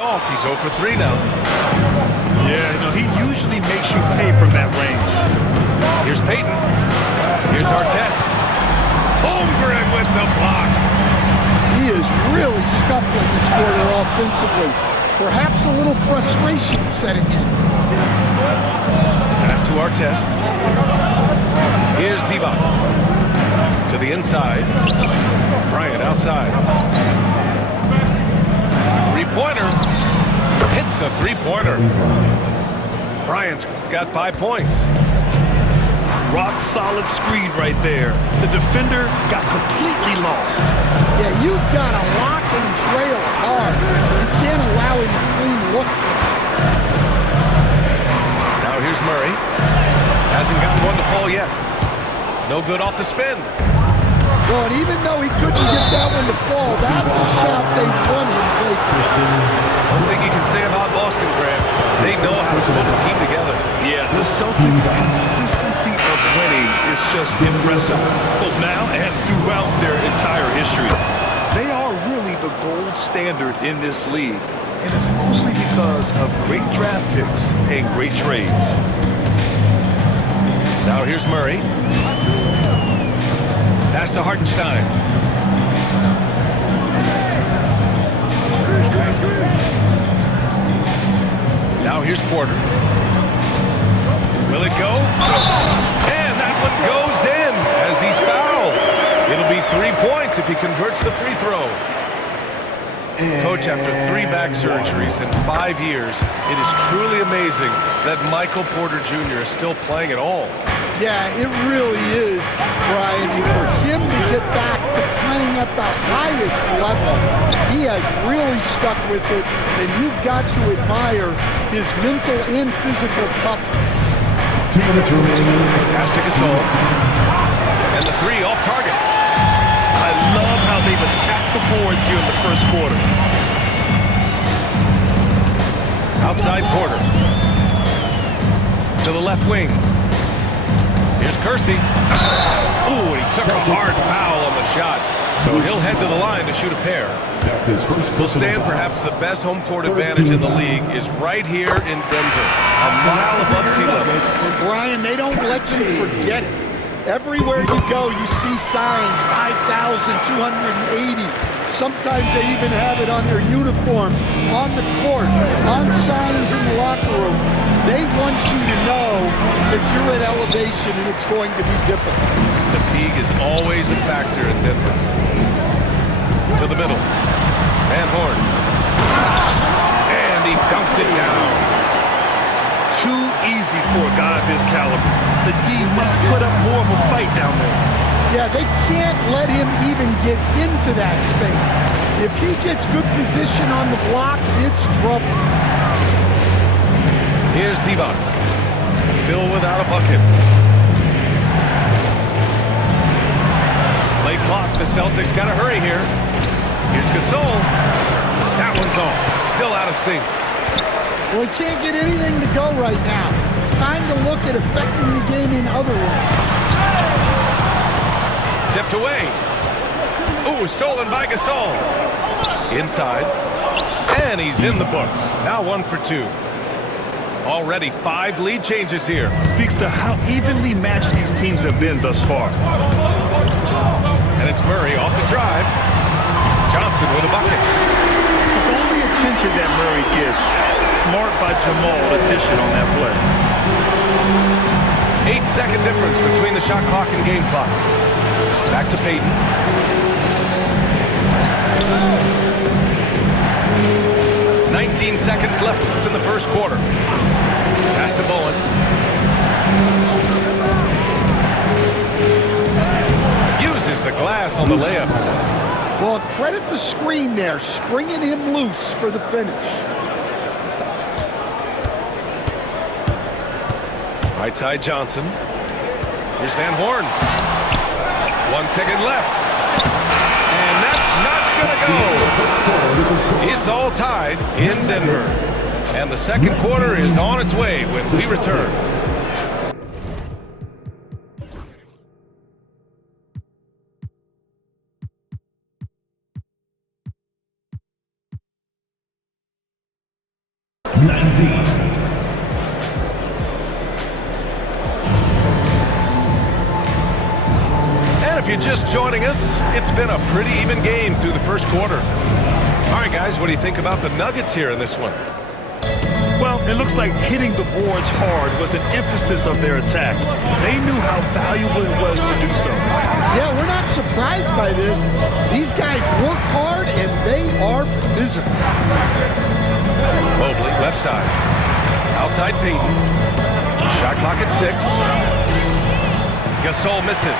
Off. He's 0 for 3 now. Yeah, he usually makes you pay from that range. Here's Peyton. Here's Artest. Holmgren with the block. He is really scuffling this quarter offensively. Perhaps a little frustration setting in. Pass to Artest. Here's Divac. To the inside. Bryant outside. Three-pointer. Hits the three-pointer. Bryant's got 5 points. Rock solid screen right there. The defender got completely lost. Yeah, you've got to lock and trail hard. You can't allow him a clean look. Now here's Murray. Hasn't gotten one to fall yet. No good off the spin. Well, and even though he couldn't get that one to fall, that's a shot they want him taking. One thing you can say about Boston, Graham, they know how to put a team together. Yeah, the Celtics' consistency of winning is just impressive, both now and throughout their entire history. They are really the gold standard in this league, and it's mostly because of great draft picks and great trades. Now here's Murray. Pass to Hartenstein. Now here's Porter. Will it go? And that one goes in as he's fouled. It'll be 3 points if he converts the free throw. Coach, after 3 back surgeries in 5 years, it is truly amazing that Michael Porter Jr. is still playing at all. Yeah, it really is, Brian. And for him to get back to playing at the highest level, he has really stuck with it, and you've got to admire his mental and physical toughness. 2 minutes remaining. Pass to Gasol. And the three off target. I love how they've attacked the boards here in the first quarter. Outside Porter. To the left wing. Here's Kersey. Ooh, he took a hard foul on the shot. So he'll head to the line to shoot a pair. That's his first He'll personal stand foul. perhaps the best home court advantage in the league is right here in Denver. A mile above sea level. And Brian, they don't let you forget it. Everywhere you go, you see signs, 5,280. Sometimes they even have it on their uniform, on the court, on signs in the locker room. They want you to know that you're at elevation and it's going to be difficult. Fatigue is always a factor in Denver. To the middle. Van Horn. And he dunks it down. Too easy for a guy of his caliber. The D must put up more of a fight down there. Yeah, they can't let him even get into that space. If he gets good position on the block, it's trouble. Here's Divac. Still without a bucket. Late clock. The Celtics got to hurry here. Here's Gasol. That one's off. Still out of sync. Well, he can't get anything to go right now. It's time to look at affecting the game in other ways. Tipped away. Ooh, stolen by Gasol. Inside. And he's in the books. Now 1 for 2. Already 5 lead changes here. Speaks to how evenly matched these teams have been thus far. And it's Murray off the drive. Johnson with a bucket. With all the attention that Murray gets, smart by Jamal to dish it on that play. 8-second difference between the shot clock and game clock. Back to Peyton. "19 seconds left in the first quarter. Pass to Bowen. Uses the glass on the layup. Well, credit the screen there, springing him loose for the finish. Right side Johnson. Here's Van Horn. 1 second left. And that's not going to go. It's all tied in Denver. And the second quarter is on its way when we return. 19. And if you're just joining us, it's been a pretty even game through the first quarter. All right, guys, what do you think about the Nuggets here in this one? Well, it looks like hitting the boards hard was an emphasis of their attack. They knew how valuable it was to do so. Yeah, we're not surprised by this. These guys work hard, and they are physical. Mobley, left side. Outside Payton. Shot clock at 6. Gasol misses.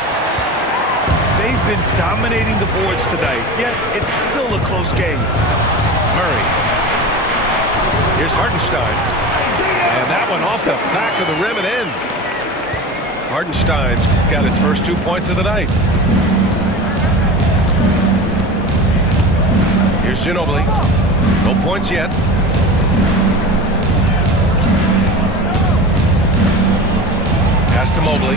They've been dominating the boards tonight, yet it's still a close game. Murray. Here's Hartenstein. And that one off the back of the rim and in. Hartenstein's got his first 2 points of the night. Here's Ginobili. No points yet. Pass to Mobley.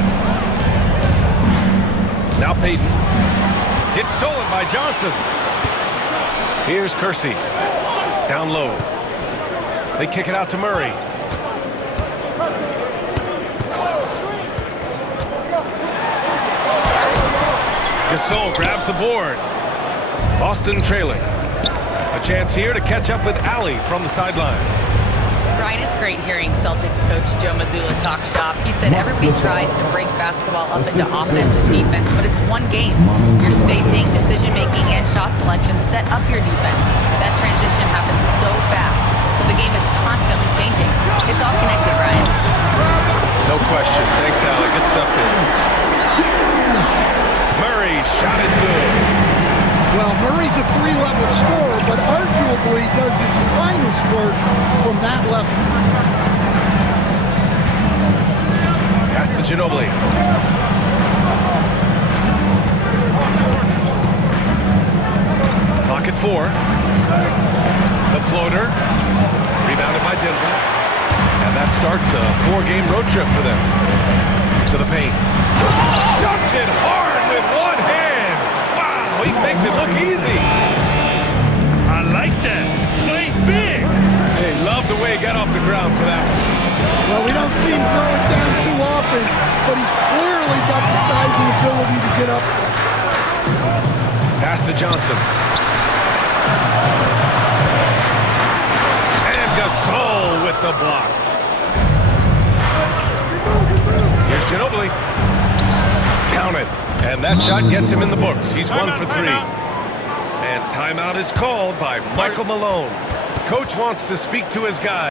Now Payton. It's stolen by Johnson. Here's Kersey. Down low. They kick it out to Murray. Gasol grabs the board. Boston trailing. A chance here to catch up with Allie from the sideline. Brian, it's great hearing Celtics coach Joe Mazzulla talk shop. He said everybody tries to break basketball up into offense and defense, but it's one game. Your spacing, decision-making, and shot selection set up your defense. That transition happens so fast, so the game is constantly changing. It's all connected, Brian. No question. Thanks, Allie. Good stuff there. Murray's shot is good. Well, Murray's a three-level scorer, but arguably does his finest work from that level. Pass to Ginobili. Clock at 4. The floater. Rebounded by Denver. And that starts a 4-game road trip for them. To the paint. Dunks it hard with one hand. Wow, he makes it look easy. I like that. Play big. Hey, love the way he got off the ground for that one. Well, we don't see him throw it down too often, but he's clearly got the size and ability to get up there. Pass to Johnson. And Gasol with the block. Here's Ginobili. Counted. And that shot gets him in the books. He's 1 for 3. And timeout is called by Michael Malone. Coach wants to speak to his guy.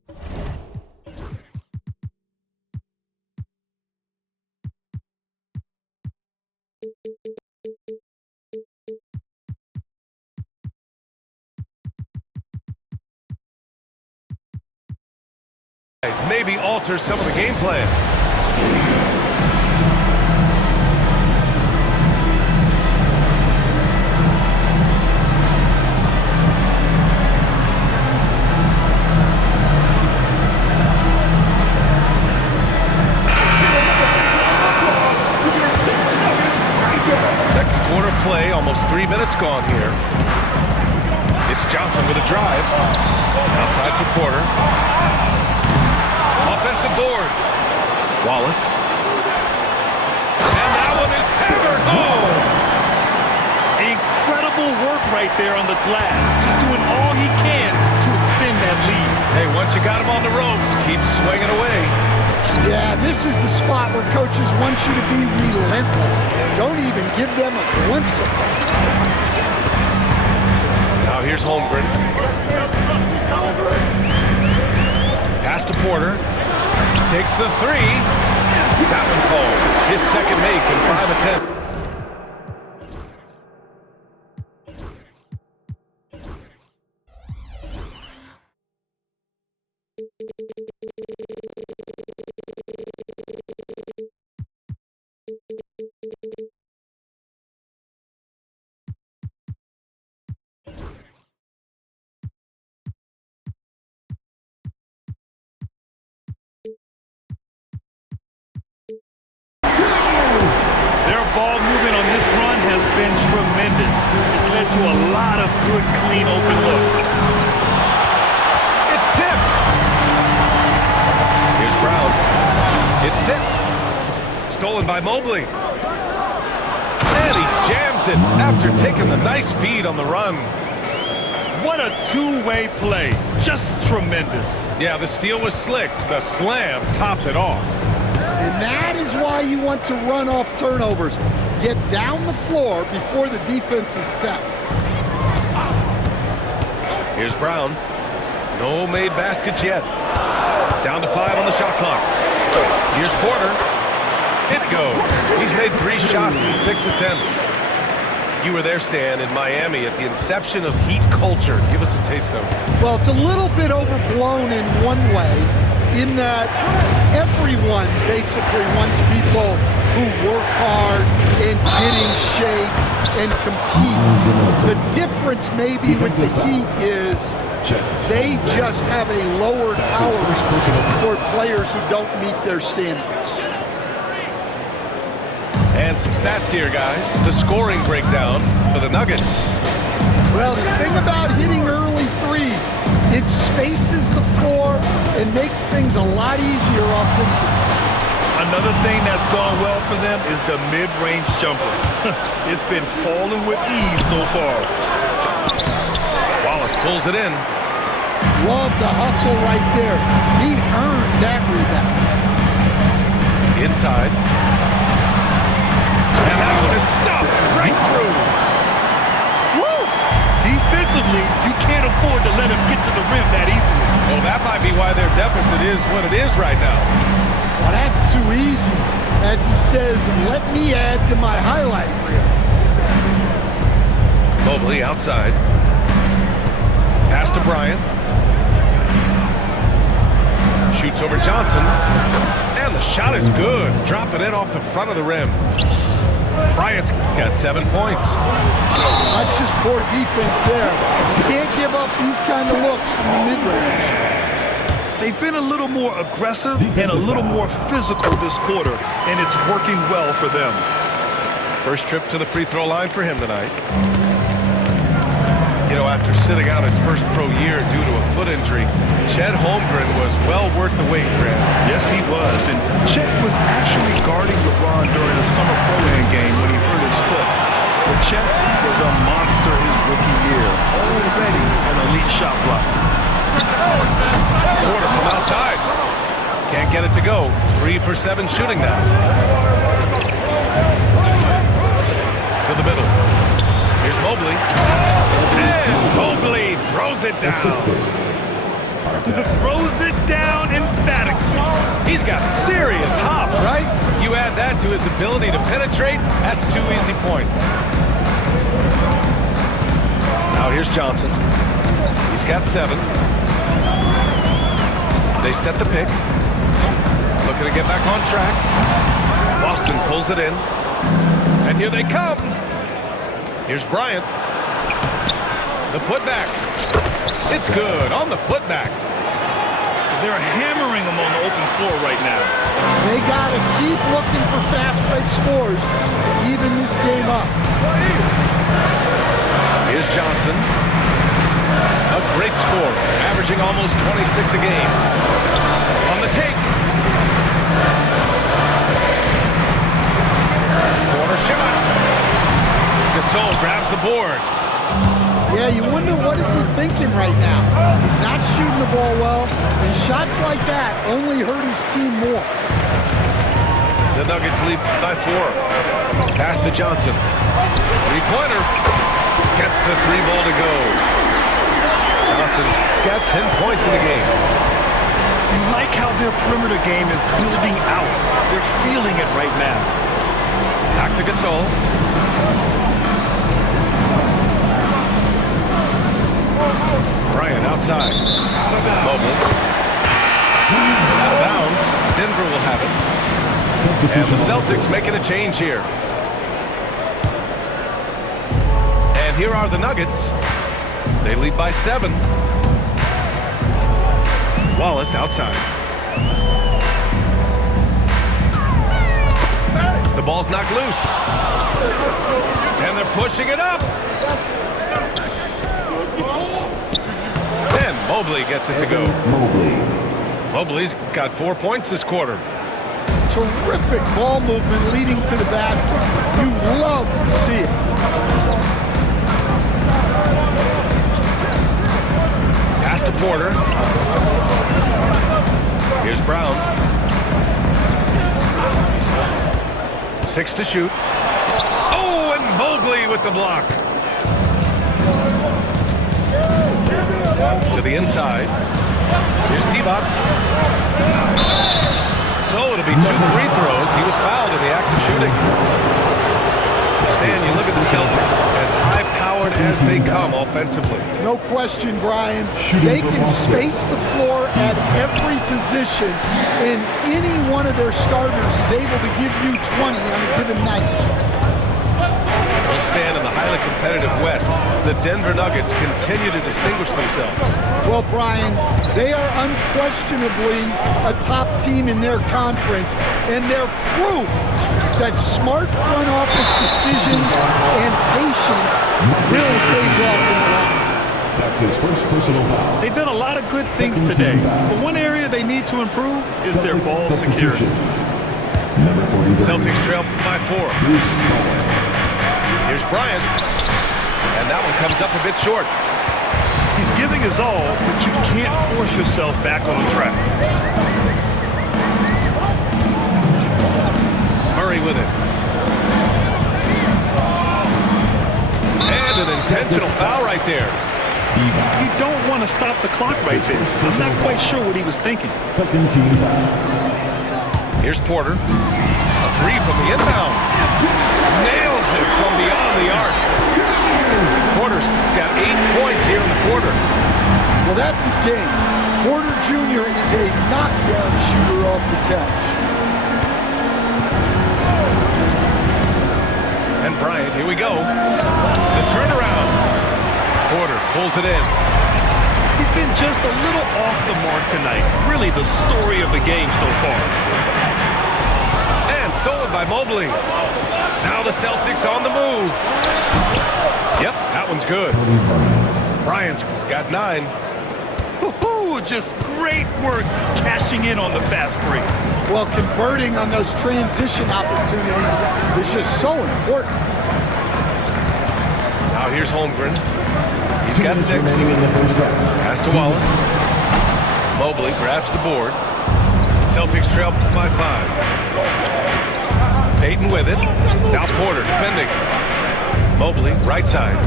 Maybe alter some of the game plan. Second quarter play, almost 3 minutes gone here. It's Johnson with a drive. Outside for Porter. Offensive board. Wallace. And that one is hammered home. Incredible work right there on the glass. Just doing all he can to extend that lead. Hey, once you got him on the ropes, keep swinging away. Yeah, this is the spot where coaches want you to be relentless. Don't even give them a glimpse of it. Now here's Holmgren. Pass to Porter. Takes the 3. That one falls. His second make in 5 attempts. Their ball movement on this run has been tremendous. It's led to a lot of good, clean, open looks. It's tipped. tipped. Stolen by Mobley. And he jams it after taking the nice feed on the run. What a two-way play. Just tremendous. Yeah, the steal was slick. The slam topped it off. And that is why you want to run off turnovers. Get down the floor before the defense is set. Here's Brown. No made baskets yet. Down to 5 on the shot clock. Here's Porter. It goes. He's made 3 shots in 6 attempts. You were there, Stan, in Miami at the inception of Heat culture. Give us a taste of it. Well, it's a little bit overblown in one way, in that everyone basically wants people who work hard and get in shape and compete. The difference maybe with the Heat is they just have a lower tolerance for players who don't meet their standards. And some stats here, guys. The scoring breakdown for the Nuggets. Well, the thing about hitting early threes, it spaces the floor and makes things a lot easier offensively. Another thing that's gone well for them is the mid-range jumper. It's been falling with ease so far. Wallace pulls it in. Love the hustle right there. He earned that rebound. Inside. And that one is stuffed right through. Woo! Defensively, you can't afford to let him get to the rim that easily. Well, that might be why their deficit is what it is right now. Well, that's too easy. As he says, let me add to my highlight reel. Mobley outside. Pass to Bryant. Shoots over Johnson. And the shot is good. Drop it in off the front of the rim. Bryant's got 7 points. That's just poor defense there. You can't give up these kind of looks from the mid-range. They've been a little more aggressive and a little more physical this quarter, and it's working well for them. First trip to the free throw line for him tonight. You know, after sitting out his first pro year due to a foot injury, Chet Holmgren was well worth the wait, Grant. Yes, he was, and Chet was actually guarding LeBron during a summer pro-am game when he hurt his foot. But Chet was a monster his rookie year, already an elite shot blocker. Porter from outside. Can't get it to go. 3 for 7 shooting now. To the middle. Here's Mobley. And Mobley throws it down. Throws it down emphatically. He's got serious hop, right? You add that to his ability to penetrate, that's 2 easy points. Now here's Johnson. He's got 7. They set the pick. Looking to get back on track. Boston pulls it in. And here they come. Here's Bryant. The putback. It's good on the putback. They're hammering him on the open floor right now. They got to keep looking for fast break scores to even this game up. Here's Johnson. A great score, averaging almost 26 a game. On the take. Corner shot. Gasol grabs the board. Yeah, you wonder what is he thinking right now. He's not shooting the ball well, and shots like that only hurt his team more. The Nuggets lead by 4. Pass to Johnson. Three-pointer. Gets the 3-ball to go. Johnson's got 10 points in the game. You like how their perimeter game is building out. They're feeling it right now. Back to Gasol. Bryant outside. Mobley. Out of bounds. Denver will have it. And the Celtics making a change here. And here are the Nuggets. They lead by 7. Wallace outside. The ball's knocked loose. And they're pushing it up. 10. Mobley gets it to go. Mobley's got 4 points this quarter. terrific ball movement leading to the basket. You love to see it. Pass to Porter. Here's Brown. 6 to shoot. Oh, and Mobley with the block. To the inside. Here's T-Box. So it'll be 2 free throws. He was fouled in the act of shooting. Stan, you look at the Celtics, as high-powered as they come offensively. No question, Brian. They can space the floor at every position, and any one of their starters is able to give you 20 on a given night. Will stand in the highly competitive West. The Denver Nuggets continue to distinguish themselves. Well, Brian, they are unquestionably a top team in their conference, and they're proof that smart front office decisions and patience really pays off in the long run. That's his first personal foul. They've done a lot of good things today, but one area they need to improve is their ball security. Number 43. Celtics trail by 4. Bruce Bowen. Here's Bryant. And that one comes up a bit short. He's giving his all, but you can't force yourself back on track. Murray with it. And an intentional foul right there. You don't want to stop the clock right there. I'm not quite sure what he was thinking. Second team foul. Here's Porter. A 3 from the inbound. Nails it from beyond the arc. Porter's got 8 points here in the quarter. Well, that's his game. Porter Jr. is a knockdown shooter off the catch. And Bryant, here we go. The turnaround. Porter pulls it in. He's been just a little off the mark tonight. Really the story of the game so far. And stolen by Mobley. Now the Celtics on the move. Yep, that one's good. Bryant's got 9. Woohoo! Just great work cashing in on the fast break. Well, converting on those transition opportunities is just so important. Now here's Holmgren. He's got 6. Pass to Wallace. Mobley grabs the board. Celtics trail by 5. Payton with it. Now Porter defending. Mobley, right side.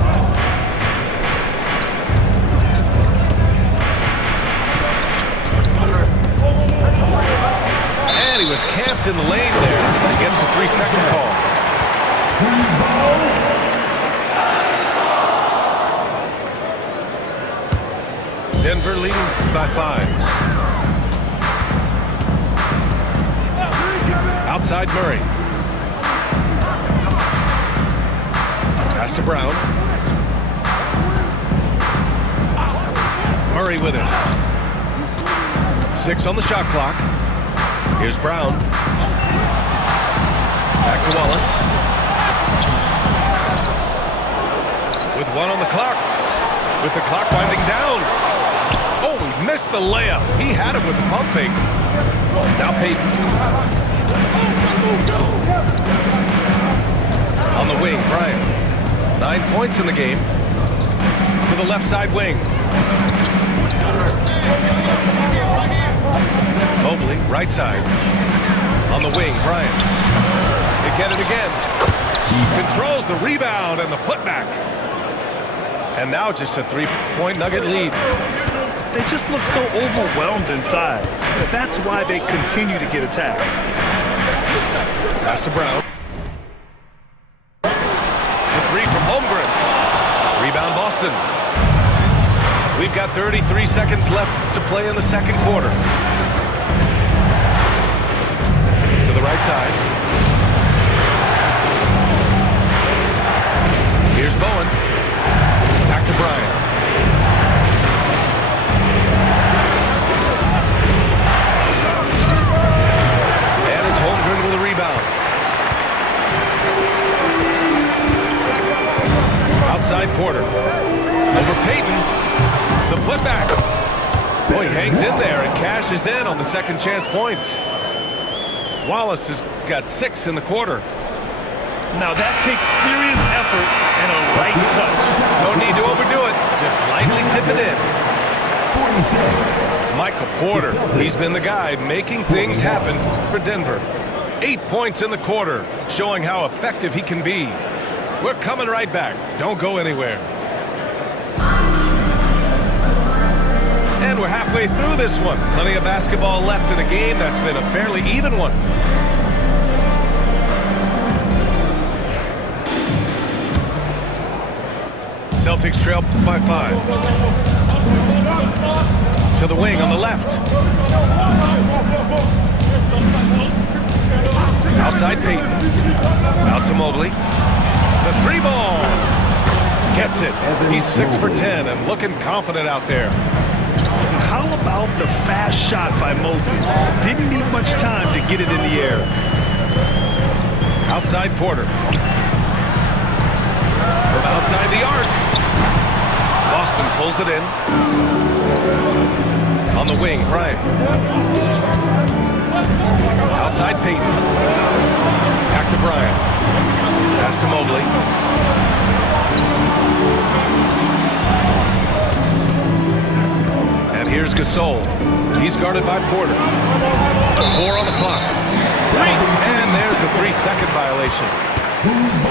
And he was camped in the lane there. He gets a 3-second call. Denver leading by 5. Outside Murray. Pass to Brown. Murray with it. 6 on the shot clock. Here's Brown. Back to Wallace. With 1 on the clock. With the clock winding down. Oh, he missed the layup. He had it with the pump fake. Now Payton. On the wing, Bryant. 9 points in the game. To the left side wing. Mobley, right side. On the wing, Bryant. They get it again. He controls the rebound and the putback. And now just a 3-point Nugget lead. They just look so overwhelmed inside. That's why they continue to get attacked. Pass to Brown. The 3 from Holmgren. Rebound Boston. We've got 33 seconds left to play in the second quarter. To the right side. Here's Bowen. Back to Bryant. And it's Holmgren with a rebound. Outside Porter. Over Payton. The putback. Boy, he hangs in there and cashes in on the second chance points. Wallace has got 6 in the quarter. Now that takes serious effort and a light touch. No need to overdo it. Just lightly tip it in. 46. Michael Porter, he's been the guy making things happen for Denver. 8 points in the quarter, showing how effective he can be. We're coming right back. Don't go anywhere. And we're halfway through this one. Plenty of basketball left in a game that's been a fairly even one. Celtics trail by 5. To the wing on the left. Outside Payton. Out to Mobley. The 3 ball. Gets it. He's 6 for 10 and looking confident out there. How about the fast shot by Mobley? Didn't need much time to get it in the air. Outside Porter. From outside the arc. Boston pulls it in. On the wing, Bryant. Outside Payton. Back to Bryant. Pass to Mobley. And here's Gasol. He's guarded by Porter. 4 on the clock. And there's a 3-second violation.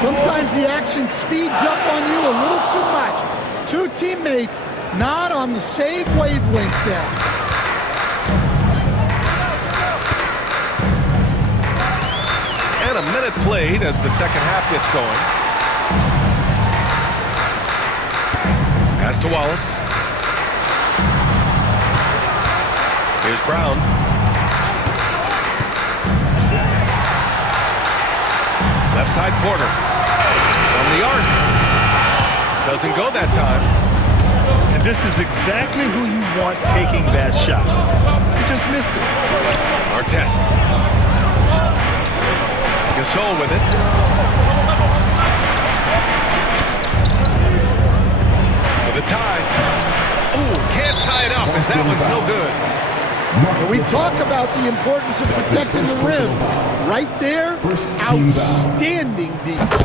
Sometimes the action speeds up on you a little too much. 2 teammates not on the same wavelength there. And a minute played as the second half gets going. Pass to Wallace. Here's Brown. Left side Porter. From the arc. Doesn't go that time. And this is exactly who you want taking that shot. He just missed it. Artest. Gasol with it. For the tie. Ooh, can't tie it up as that one's no good. We talk about the importance of protecting the rim. Right there, outstanding defense.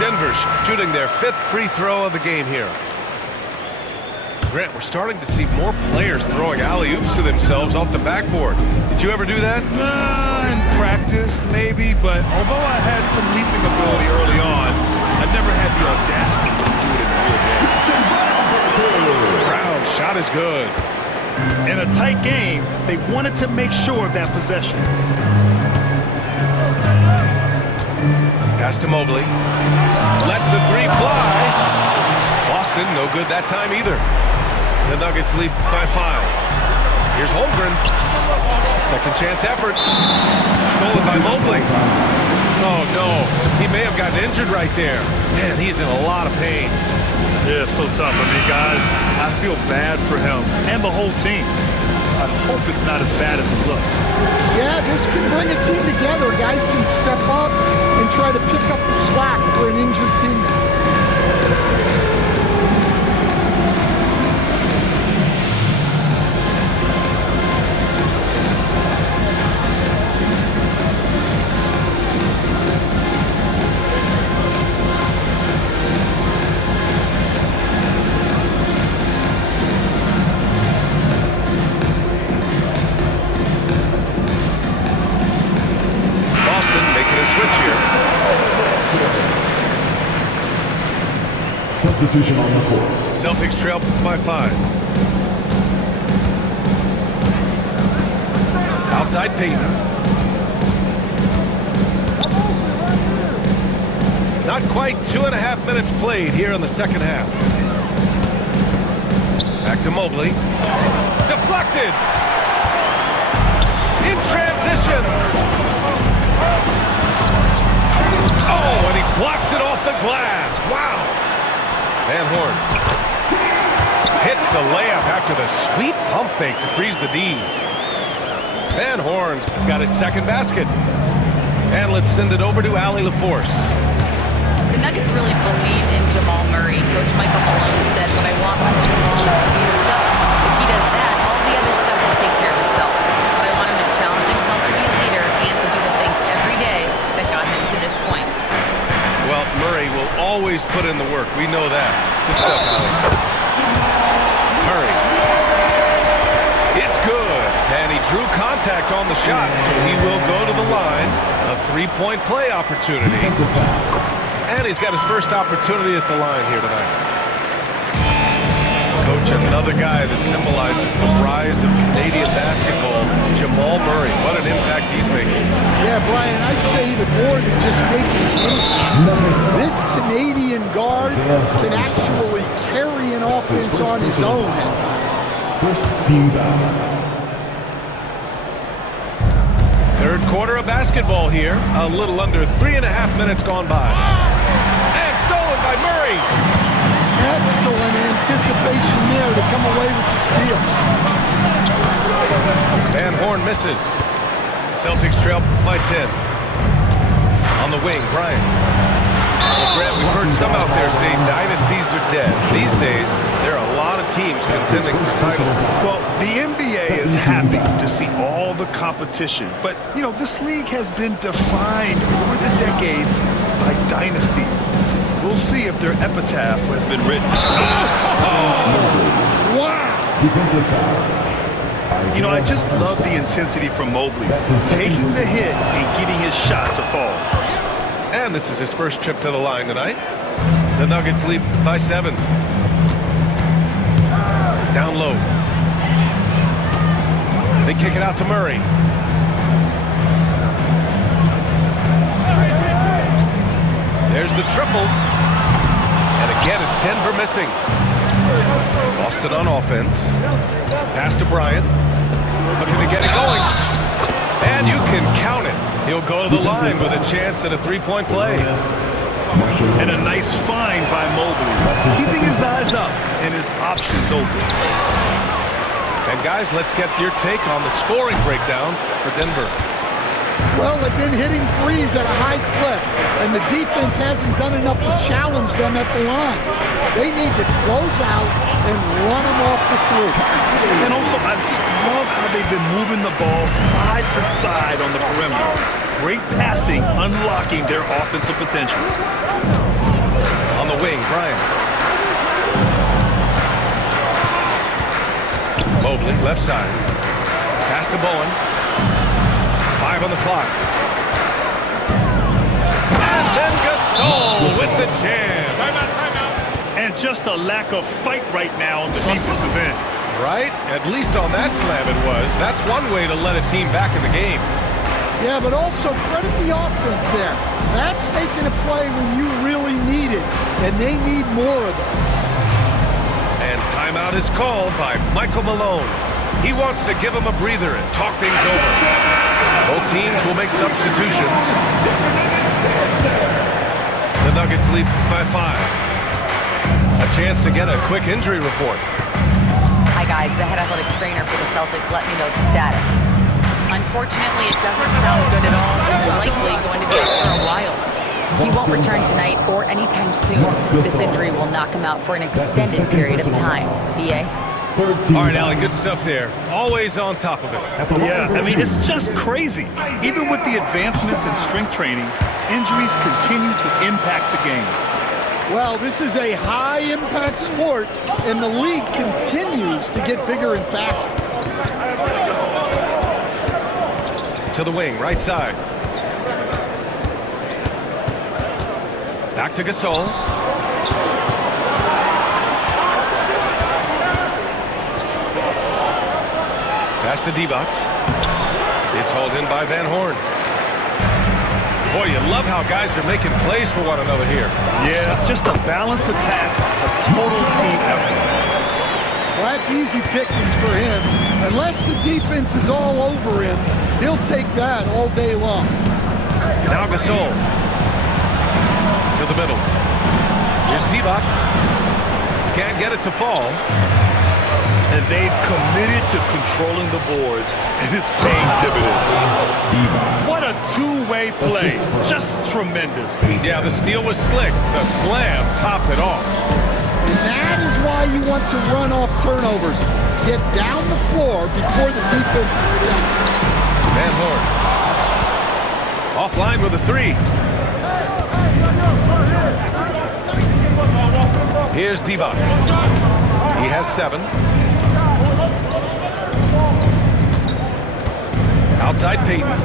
Denver shooting their 5th free throw of the game here. Grant, we're starting to see more players throwing alley-oops to themselves off the backboard. Did you ever do that? In practice, maybe, but although I had some leaping ability early on, I never had the audacity to do it in the real game. Brown, shot is good. In a tight game, they wanted to make sure of that possession. Pass to Mobley. Lets the 3 fly. Boston, no good that time either. The Nuggets lead by 5. Here's Holmgren. Second chance effort. Stolen by Mobley. Oh, no. He may have gotten injured right there. Man, he's in a lot of pain. Yeah, so tough. I mean, guys, I feel bad for him and the whole team. I hope it's not as bad as it looks. Yeah, this can bring a team together. Guys can step up and try to pick up the slack for an injured team. Substitution on the court. Celtics trail by 5. Outside Payton. Not quite 2.5 minutes played here in the second half. Back to Mobley. Deflected. In transition. Oh, and he blocks it off the glass. Wow. Van Horn hits the layup after the sweet pump fake to freeze the D. Van Horn's got his second basket. And let's send it over to Allie LaForce. The Nuggets really believe in Jamal Murray. Coach Michael Malone said, what I want from Jamal is to be himself. If he does that, all the other stuff will take care of itself. But I want him to challenge himself to be a leader always put in the work. We know that. Good stuff, Allen. Murray. It's good. And he drew contact on the shot, so he will go to the line. A three-point play opportunity. And he's got his first opportunity at the line here tonight. Coach, another guy that symbolizes the rise of Canadian basketball, Jamal Murray. What an impact he's making. Yeah, Brian, I'd say even more than just making an impact. This Canadian guard can actually carry an offense on his own at times. First team foul. Third quarter of basketball here. A little under 3.5 minutes gone by. And stolen by Murray. Excellent anticipation there to come away with the steal. Van Horn misses. Celtics trail by 10. On the wing, Bryant. Well, Grant, we've heard some out there say dynasties are dead. These days, there are a lot of teams contending for titles. Well, the NBA is happy to see all the competition. But, you know, this league has been defined over the decades by dynasties. We'll see if their epitaph has been written. Wow! Defensive foul. You know, I just love the intensity from Mobley. Taking the hit and getting his shot to fall. And this is his first trip to the line tonight. The Nuggets lead by 7. Down low. They kick it out to Murray. There's the triple. And again, it's Denver missing. Boston on offense. Pass to Bryant. Looking to get it going. And you can count it. He'll go to the line with a chance at a three-point play. And a nice find by Mobley. Keeping his eyes up and his options open. And guys, let's get your take on the scoring breakdown for Denver. Well, they've been hitting threes at a high clip, and the defense hasn't done enough to challenge them at the line. They need to close out and run them off the three. And also, I just love how they've been moving the ball side to side on the perimeter. Great passing, unlocking their offensive potential. On the wing, Bryant. Mobley, left side. Pass to Bowen. 5 on the clock. And then Gasol with the jam. Timeout. And just a lack of fight right now on the defensive end. Right? At least on that slam it was. That's one way to let a team back in the game. Yeah, but also credit the offense there. That's making a play when you really need it, and they need more of it. And timeout is called by Michael Malone. He wants to give him a breather and talk things over. Both teams will make substitutions. The Nuggets lead by 5. A chance to get a quick injury report. Hi guys, the head athletic trainer for the Celtics let me know the status. Unfortunately, it doesn't sound good at all. He's likely going to be out for a while. He won't return tonight or anytime soon. This injury will knock him out for an extended period of time. BA? All right, Allie, good stuff there. Always on top of it. Yeah, I mean, it's just crazy. Even with the advancements in strength training, injuries continue to impact the game. Well, this is a high-impact sport, and the league continues to get bigger and faster. To the wing, right side. Back to Gasol. Pass to Divac. It's hauled in by Van Horn. Boy, you love how guys are making plays for one another here. Yeah, just a balanced attack, a total team effort. Well, that's easy pickings for him. Unless the defense is all over him, he'll take that all day long. Now Gasol. To the middle. Here's Divac. Can't get it to fall. And they've committed to controlling the boards, and it's paying dividends. What a two-way play. Just tremendous. Yeah, the steal was slick. The slam topped it off. And that is why you want to run off turnovers. Get down the floor before the defense is set. Van Horn. Offline with a 3. Here's Divac. He has 7. Outside Peyton.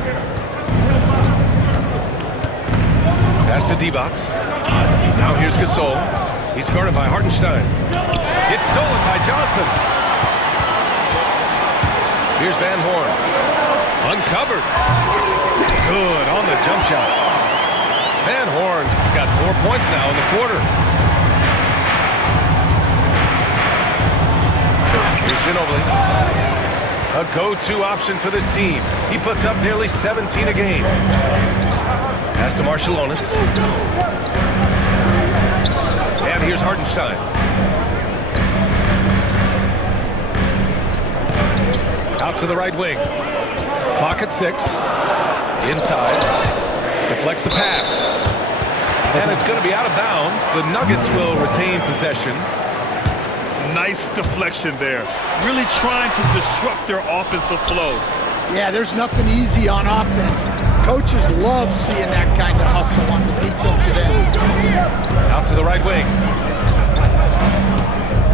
Pass to Divac. Now here's Gasol. He's guarded by Hartenstein. It's stolen by Johnson. Here's Van Horn. Uncovered. Good on the jump shot. Van Horn got 4 points now in the quarter. Here's Ginobili. A go-to option for this team. He puts up nearly 17 a game. Pass to Marciulionis. And here's Hartenstein. Out to the right wing. Clock at 6. Inside. Deflects the pass. And it's going to be out of bounds. The Nuggets will retain possession. Nice deflection there. Really trying to disrupt their offensive flow. Yeah, there's nothing easy on offense. Coaches love seeing that kind of hustle on the defensive end. Out to the right wing.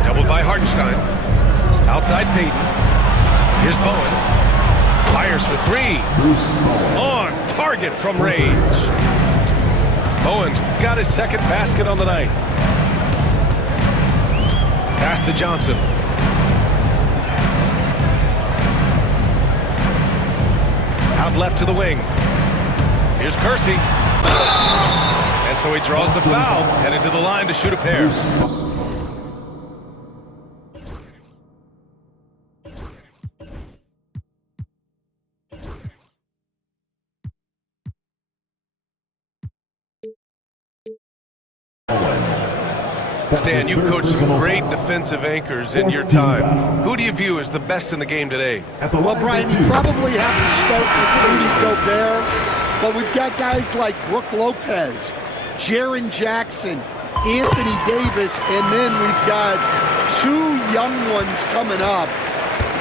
Doubled by Hartenstein. Outside Peyton. Here's Bowen. Fires for 3. On target from range. Bowen's got his second basket on the night. Pass to Johnson. Out left to the wing. Here's Kersey. And so he draws the foul, headed to the line to shoot a pair. Stan, you've coached some great defensive anchors in your time. Who do you view as the best in the game today? Well, Brian, you probably have to start with Rudy Gobert, but we've got guys like Brook Lopez, Jaren Jackson, Anthony Davis, and then we've got 2 young ones coming up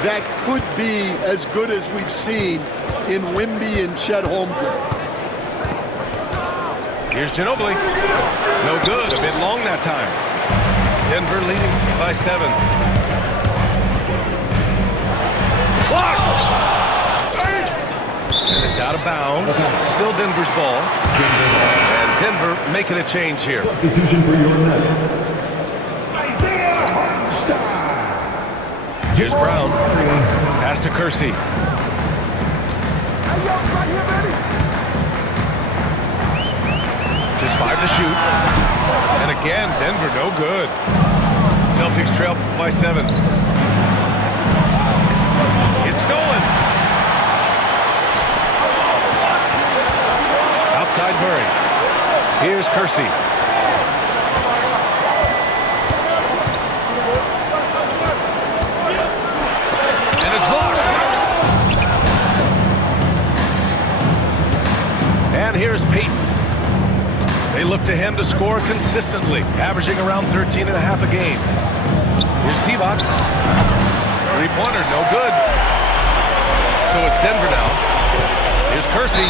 that could be as good as we've seen in Wemby and Chet Holmgren. Here's Ginobili. No good. A bit long that time. Denver leading by 7. Blocked! And it's out of bounds. Still Denver's ball. And Denver making a change here. Substitution for your Nuggets. Here's Brown. Pass to Kersey. Just 5 to shoot. And again, Denver no good. Celtics trail by 7. It's stolen. Outside Murray. Here's Kersey. And it's blocked. And here's Peyton. They look to him to score consistently, averaging around 13.5 a game. Here's Divac. 3-pointer, no good. So it's Denver now. Here's Kersey.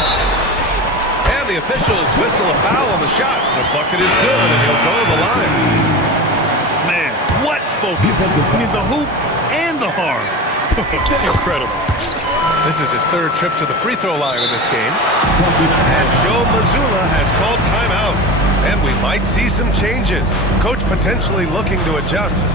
And the officials whistle a foul on the shot. The bucket is good, and he'll go to the line. Man, what focus. I mean, the hoop and the harm. Incredible. This is his 3rd trip to the free throw line in this game. And Joe Mazzulla has called timeout. And we might see some changes. Coach potentially looking to adjust.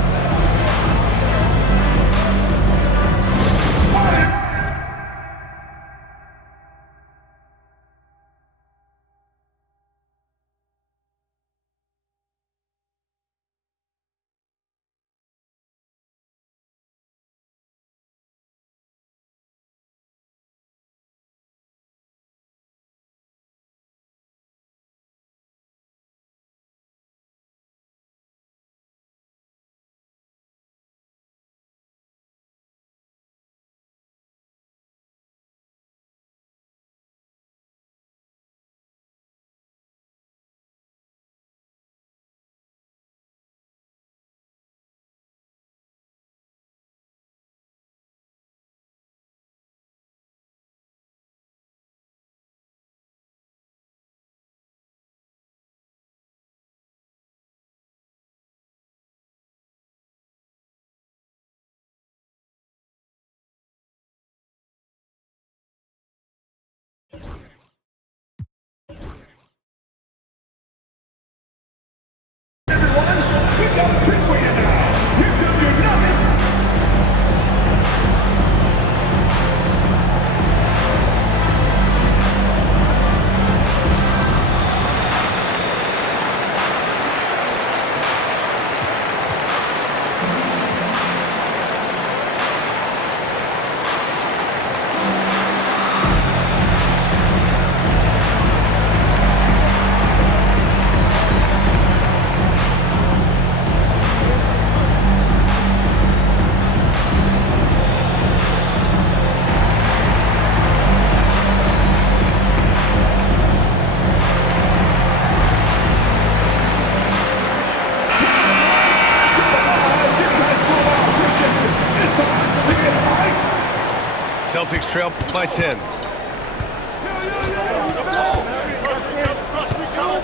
Celtics trail by 10.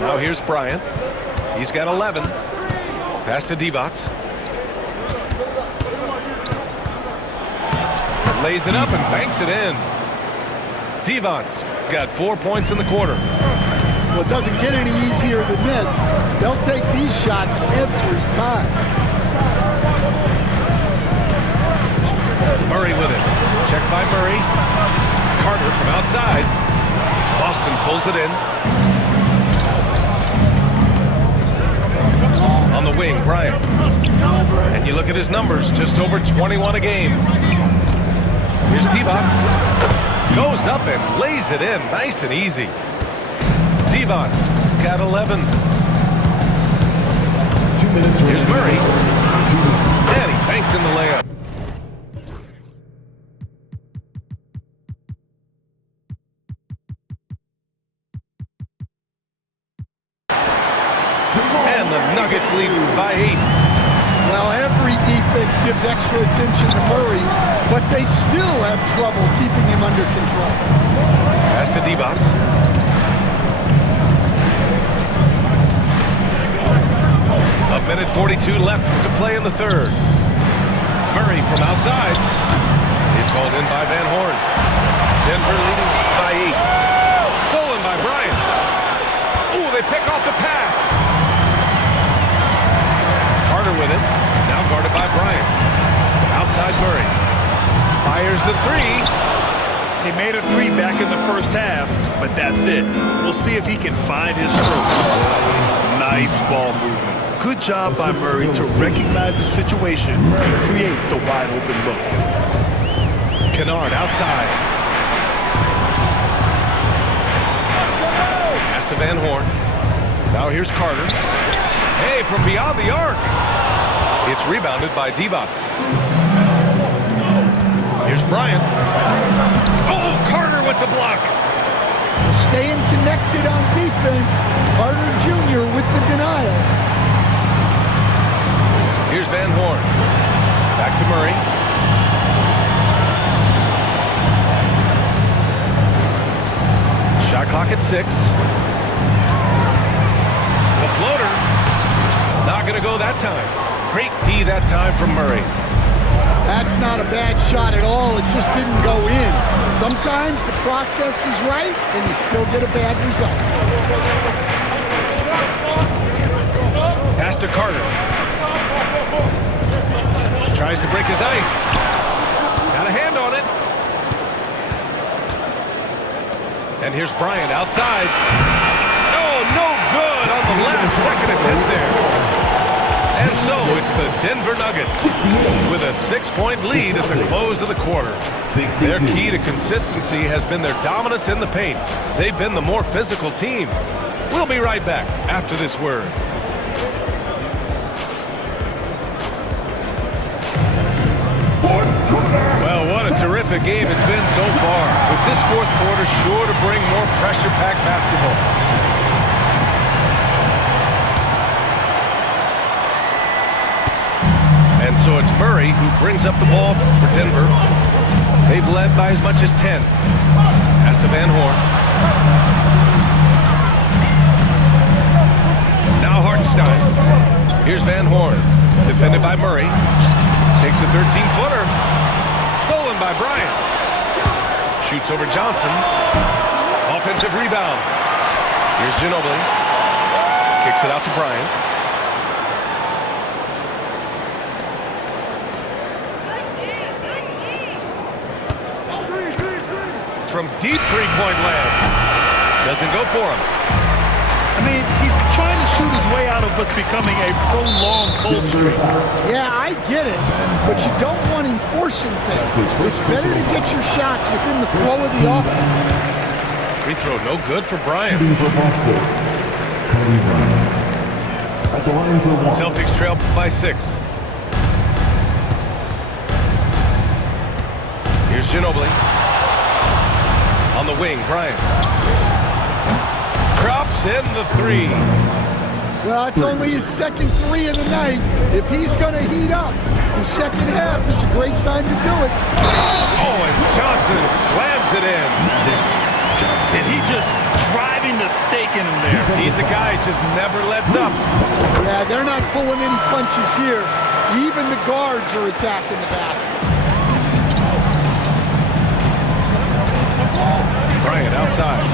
Now here's Bryant. He's got 11. Pass to Divac. Lays it up and banks it in. Divac got 4 points in the quarter. Well, it doesn't get any easier than this. They'll take these shots every time. Murray with it. Check by Murray. Carter from outside. Boston pulls it in. On the wing, Bryant. And you look at his numbers, just over 21 a game. Here's Divac. Goes up and lays it in. Nice and easy. Divac got 11. 2 minutes. Here's Murray. And he banks in the layup. And the Nuggets lead by 8. Well, every defense gives extra attention to Murray, but they still have trouble keeping him under control. Pass to Divac. A minute 42 left to play in the third. Murray from outside. It's hauled in by Van Horn. Denver leading by 8. Stolen by Bryant. Oh, they pick off the pass. Carter with it. Now guarded by Bryant. Outside Murray. Fires the three. He made a three back in the first half, but that's it. We'll see if he can find his stroke. Nice ball movement. Good job by Murray to recognize the situation and create the wide open look. Kennard outside. Pass to Van Horn. Now here's Carter. Hey, from beyond the arc. It's rebounded by Divac. Here's Bryant. Oh, Carter with the block. Staying connected on defense. Carter Jr. with the denial. Here's Van Horn. Back to Murray. Shot clock at 6. The floater. Not going to go that time. Great D that time from Murray. That's not a bad shot at all. It just didn't go in. Sometimes the process is right, and you still get a bad result. Pass to Carter. Tries to break his ice. Got a hand on it. And here's Bryant outside. Oh, no good on the last second attempt there. And so it's the Denver Nuggets with a 6-point lead at the close of the quarter. Their key to consistency has been their dominance in the paint. They've been the more physical team. We'll be right back after this word. Well, what a terrific game it's been so far. With this fourth quarter sure to bring more pressure-packed basketball. And so it's Murray who brings up the ball for Denver. They've led by as much as 10. Pass to Van Horn. Now Hartenstein. Here's Van Horn. Defended by Murray. Takes a 13-footer. Stolen by Bryant. Shoots over Johnson. Offensive rebound. Here's Ginobili. Kicks it out to Bryant. from deep three-point land. Doesn't go for him. I mean, he's trying to shoot his way out of what's becoming a prolonged cold streak. Yeah, I get it, but you don't want him forcing things. It's better to get your shots within the flow of the offense. Free throw no good for Bryant. Shooting for Boston, Kobe Bryant. At the line for one. Celtics trail by 6. Here's Ginobili. On the wing, Bryant. Drops in the 3. Well, it's only his second 3 of the night. If he's going to heat up, the second half is a great time to do it. Oh, and Johnson slams it in. And he just driving the stake in him there. He's a guy who just never lets up. Yeah, they're not pulling any punches here. Even the guards are attacking the basket. Bryant outside.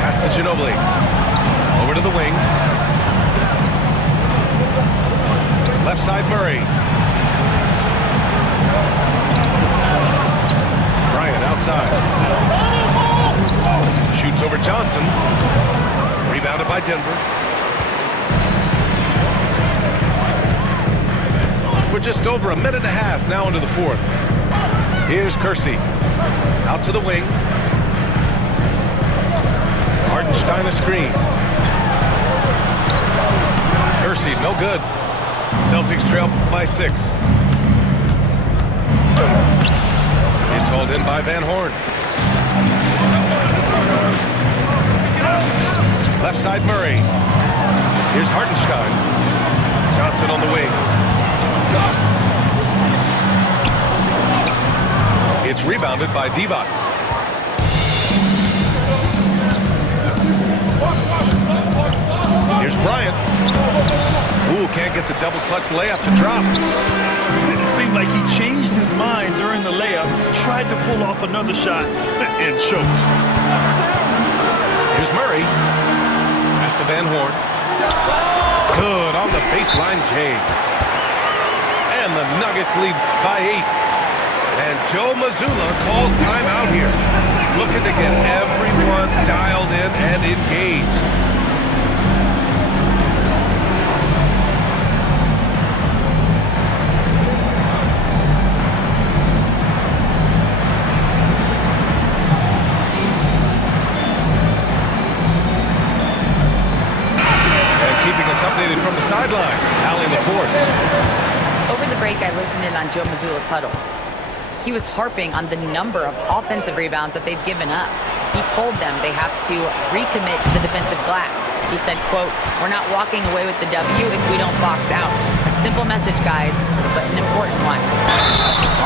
Pass to Ginobili. Over to the wing. Left side Murray. Bryant outside. Shoots over Johnson. Rebounded by Denver. We're just over a minute and a half now into the 4th. Here's Kersey. Out to the wing. Hartenstein a screen. Kersey, no good. Celtics trail by 6. It's hauled in by Van Horn. Left side Murray. Here's Hartenstein. Johnson on the wing. It's rebounded by Divac. Here's Bryant. Ooh, can't get the double clutch layup to drop. It seemed like he changed his mind during the layup, tried to pull off another shot, and choked. Here's Murray. Pass to Van Horn. Good on the baseline, Jay. And the Nuggets lead by 8. And Joe Mazzulla calls timeout here. Looking to get everyone dialed in and engaged. Updated from the sideline, Allie LaForce. Over the break, I listened in on Joe Mazzulla's huddle. He was harping on the number of offensive rebounds that they've given up. He told them they have to recommit to the defensive glass. He said, quote, "We're not walking away with the W if we don't box out." A simple message, guys, but an important one.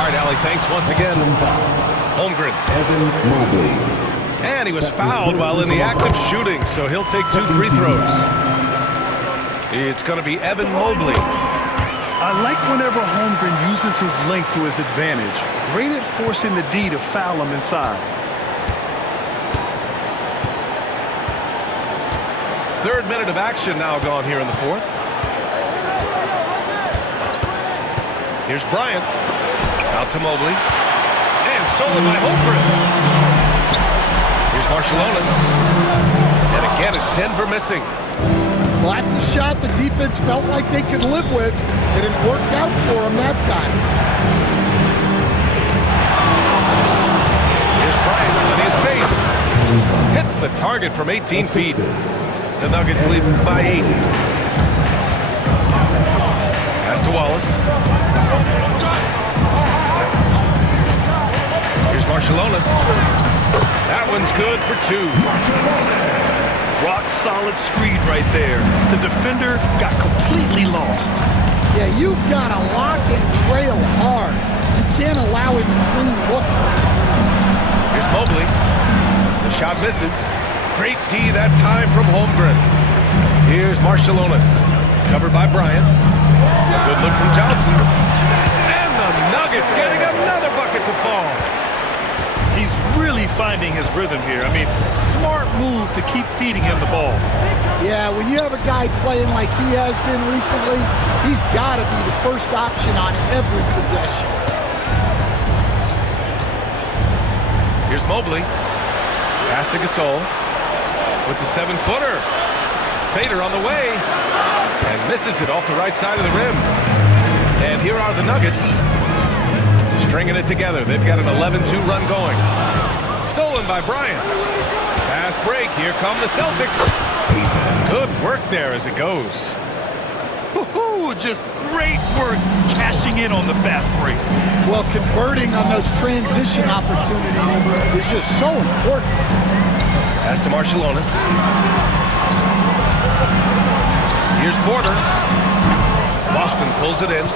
All right, Allie, thanks once again. Holmgren. Evan Mobley. And he was fouled while in the act of shooting, so he'll take 2 free throws. It's going to be Evan Mobley. I like whenever Holmgren uses his length to his advantage. Great at forcing the D to foul him inside. 3rd minute of action now gone here in the 4th. Here's Bryant. Out to Mobley. And stolen by Holmgren. Here's Marciulionis. And again, it's Denver missing. Well, that's a shot the defense felt like they could live with, and it worked out for them that time. Here's Bryant, plenty of space. Hits the target from 18 feet. The Nuggets lead by 8. Pass to Wallace. Here's Marciulionis. That one's good for 2. Rock-solid screed right there. The defender got completely lost. Yeah, you've got to lock and trail hard. You can't allow him to clean look. Here's Mobley. The shot misses. Great D that time from Holmgren. Here's Marciulionis. Covered by Bryant. A good look from Johnson. And the Nuggets getting another bucket to fall. He's really finding his rhythm here. I mean, smart move to keep feeding him the ball. Yeah, when you have a guy playing like he has been recently, he's got to be the first option on every possession. Here's Mobley. Pass to Gasol with the 7-footer. Fader on the way. And misses it off the right side of the rim. And here are the Nuggets stringing it together. They've got an 11-2 run going. Stolen by Bryant. Fast break. Here come the Celtics. Good work there as it goes. Woo-hoo, just great work cashing in on the fast break. Well, converting on those transition opportunities is just so important. Pass to Marciulionis. Here's Porter. Boston pulls it in.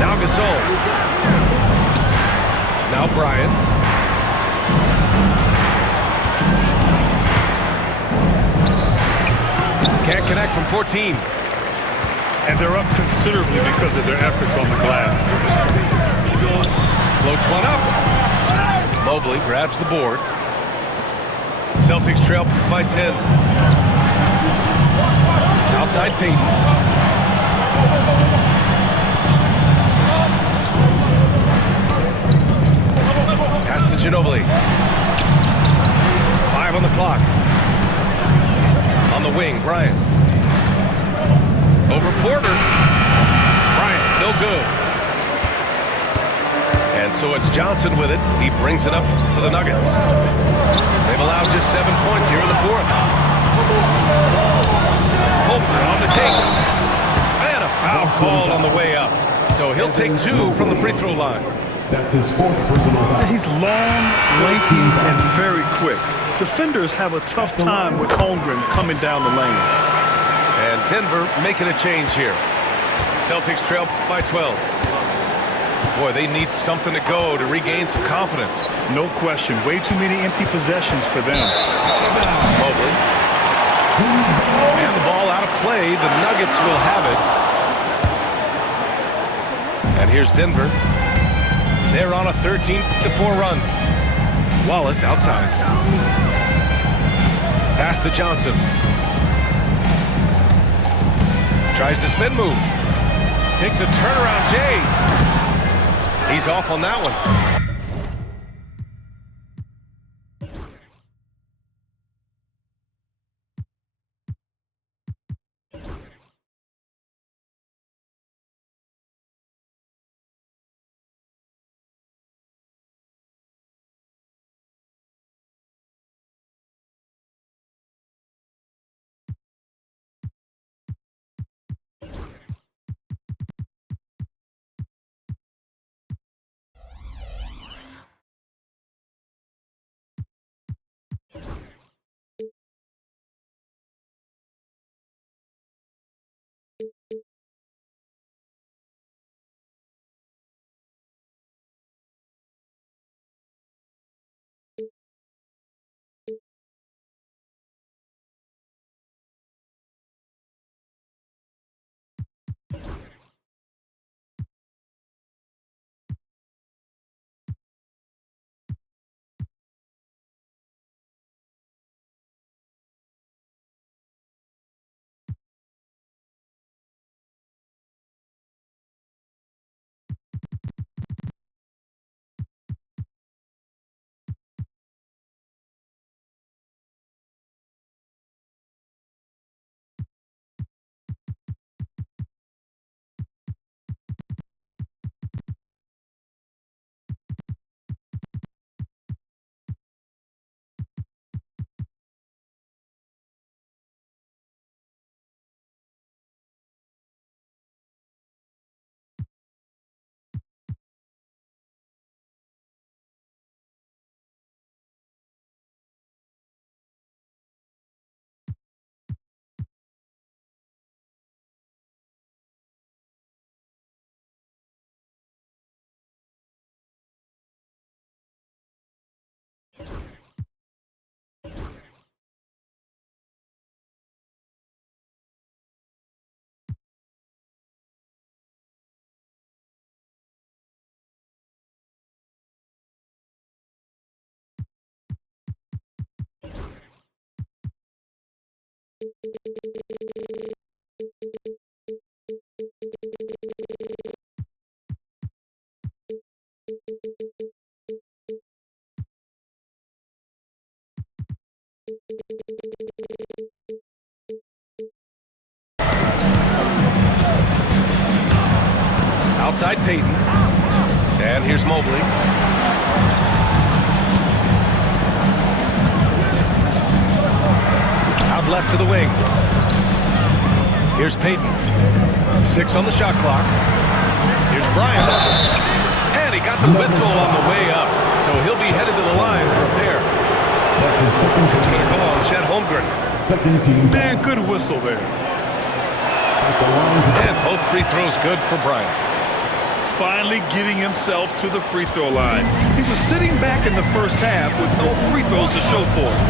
Now Gasol. Now Bryant. Can't connect from 14. And they're up considerably because of their efforts on the glass. Floats one up. Mobley grabs the board. Celtics trail by 10. Outside Payton. Pass to Ginobili. 5 on the clock. On the wing, Bryant. Over Porter. Bryant, no good. And so it's Johnson with it. He brings it up for the Nuggets. They've allowed just 7 points here in the fourth. Holtner on the take. And a foul called on the way up. So he'll take 2 from the free throw line. That's his 4th personal foul. He's long, lanky, and very quick. Defenders have a tough time with Holmgren coming down the lane. And Denver making a change here. Celtics trail by 12. Boy, they need something to go to regain some confidence. No question. Way too many empty possessions for them. Mobley. And the ball out of play. The Nuggets will have it. And here's Denver. They're on a 13-4 run. Wallace outside. Pass to Johnson. Tries the spin move. Takes a turnaround Jay. He's off on that one. Outside Payton. And here's Mobley. Out left to the wing. Here's Payton. 6 on the shot clock. Here's Bryant. And he got the whistle on the way up. So he'll be headed to the line for a pair. That's his second It's going to team. go on Chet Holmgren. Second team. Man, good whistle there. At the line for And both free throws good for Bryant. Finally getting himself to the free throw line. He was sitting back in the first half with no free throws to show for it.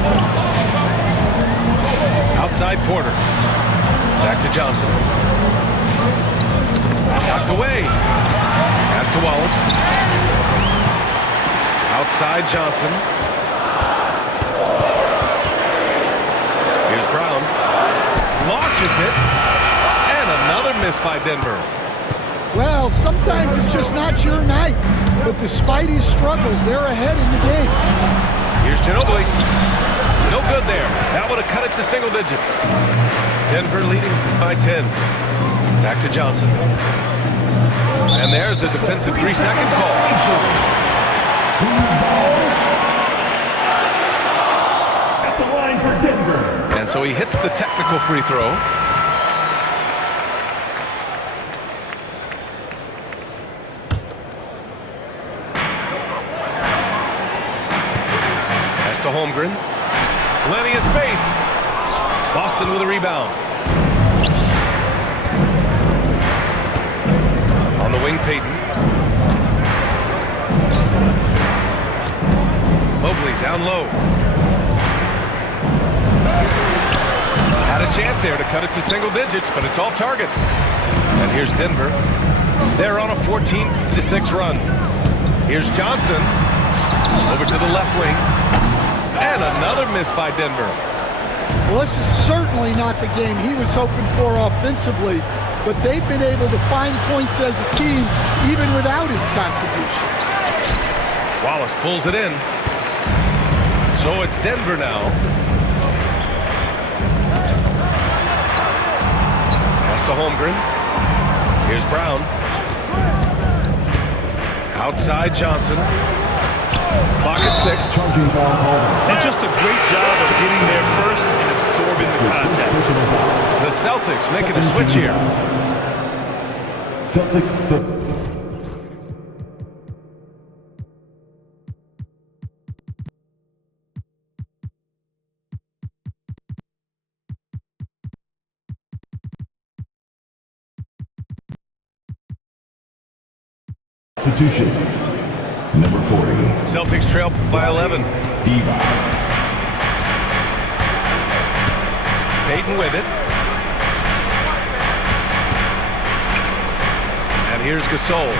Outside Porter. Back to Johnson. Knocked away. Pass to Wallace. Outside Johnson. Here's Brown. Launches it. And another miss by Denver. Well, sometimes it's just not your night. But despite his struggles, they're ahead in the game. Here's Ginobili. No good there. That would have cut it to single digits. Denver leading by 10. Back to Johnson. And there's a defensive 3-second call. at the line for Denver. And so he hits the technical free throw. Pass to Holmgren. Plenty of space. Boston with a rebound. On the wing, Payton. Mobley down low. Had a chance there to cut it to single digits, but it's off target. And here's Denver. They're on a 14-6 run. Here's Johnson. Over to the left wing. And another miss by Denver. Well, this is certainly not the game he was hoping for offensively, but they've been able to find points as a team even without his contributions. Wallace pulls it in. So it's Denver now. Pass to Holmgren. Here's Brown. Outside Johnson. Clock at 6. Charging foul called. And just a great job of getting there first and absorbing the contact. Personal foul. The Celtics making a switch here. Celtics. Substitution. Number 40. Celtics trail by 11. Divac. Payton with it. And here's Gasol.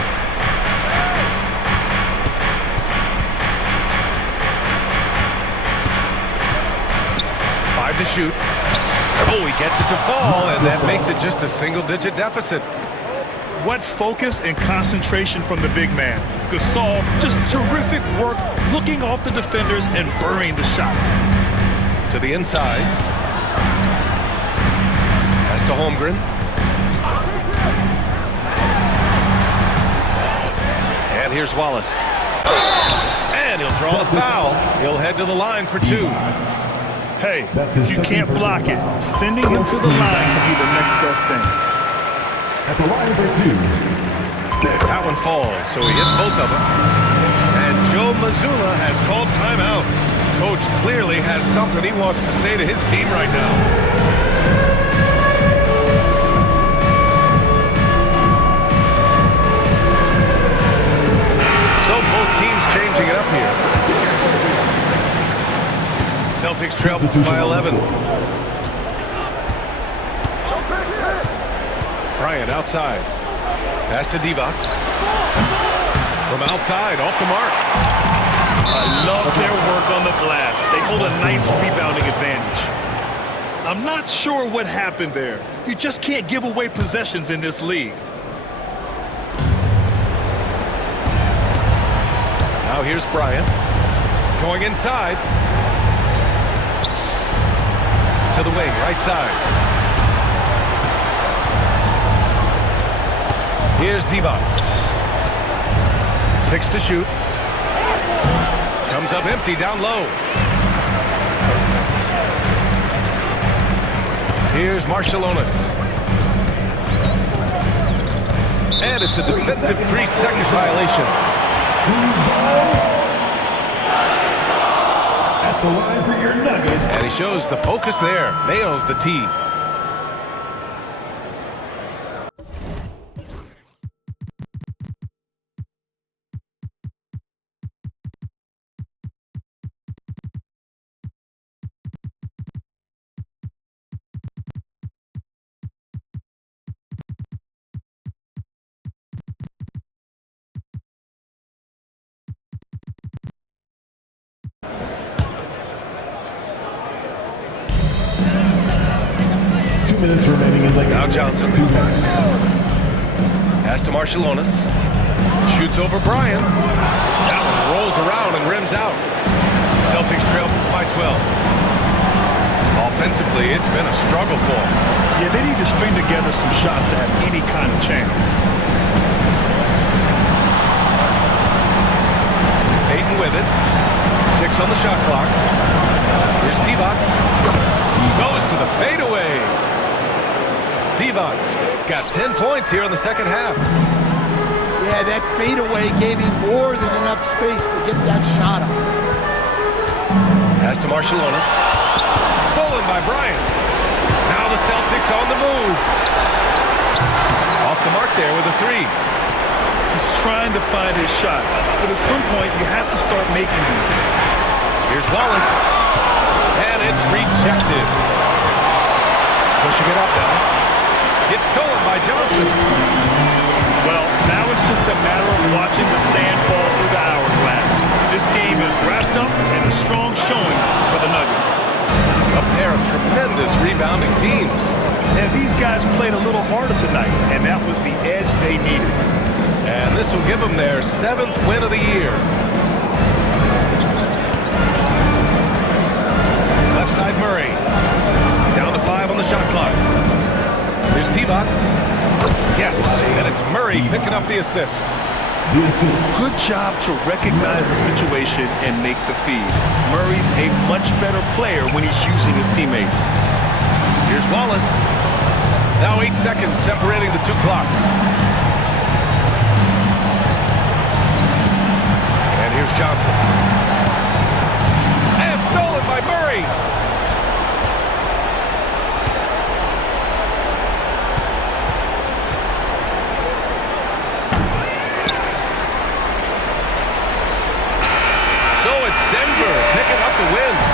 Five to shoot. Oh, he gets it to fall, and that makes it just a single-digit deficit. What focus and concentration from the big man. Gasol, just terrific work looking off the defenders and burying the shot. To the inside. Pass to Holmgren. And here's Wallace. And he'll draw the foul. He'll head to the line for 2. Hey, That's his you second can't personal block it. foul. Sending him to the line can be the next best thing. At the line for 2. That one falls, so he hits both of them. And Joe Mazzulla has called timeout. Coach clearly has something he wants to say to his team right now. So both teams changing it up here. Celtics trail by 11. Bryant outside. Pass to Divac. From outside, off the mark. I love their work on the glass. They hold a nice rebounding advantage. I'm not sure what happened there. You just can't give away possessions in this league. Now here's Bryant. Going inside. To the wing, right side. Here's Divac. 6 to shoot. Comes up empty down low. Here's Marciulionis. And it's a defensive 3-second violation. At the line for your Nuggets. And he shows the focus there. Nails the tee. Minutes remaining in the game. Now Johnson. 2 minutes. Pass to Marciulionis. Shoots over Bryant. That one rolls around and rims out. Celtics trail by 12. Offensively, it's been a struggle for them. Yeah, they need to string together some shots to have any kind of chance. Payton with it. 6 on the shot clock. Here's Divac. Goes to the fadeaway. Divac got 10 points here in the second half. Yeah, that fadeaway gave him more than enough space to get that shot up. Pass to Marciulionis. Stolen by Bryant. Now the Celtics on the move. Off the mark there with a 3. He's trying to find his shot, but at some point you have to start making these. Here's Wallace. And it's rejected. Pushing it up now. It's stolen by Johnson. Well, now it's just a matter of watching the sand fall through the hourglass. This game is wrapped up in a strong showing for the Nuggets. A pair of tremendous rebounding teams. And these guys played a little harder tonight, and that was the edge they needed. And this will give them their 7th win of the year. Left side Murray. Down to 5 on the shot clock. Here's Divac. Yes, and it's Murray picking up the assist. Good job to recognize the situation and make the feed. Murray's a much better player when he's using his teammates. Here's Wallace. Now 8 seconds separating the 2 clocks. And here's Johnson. And stolen by Murray. So it's Denver picking up the win.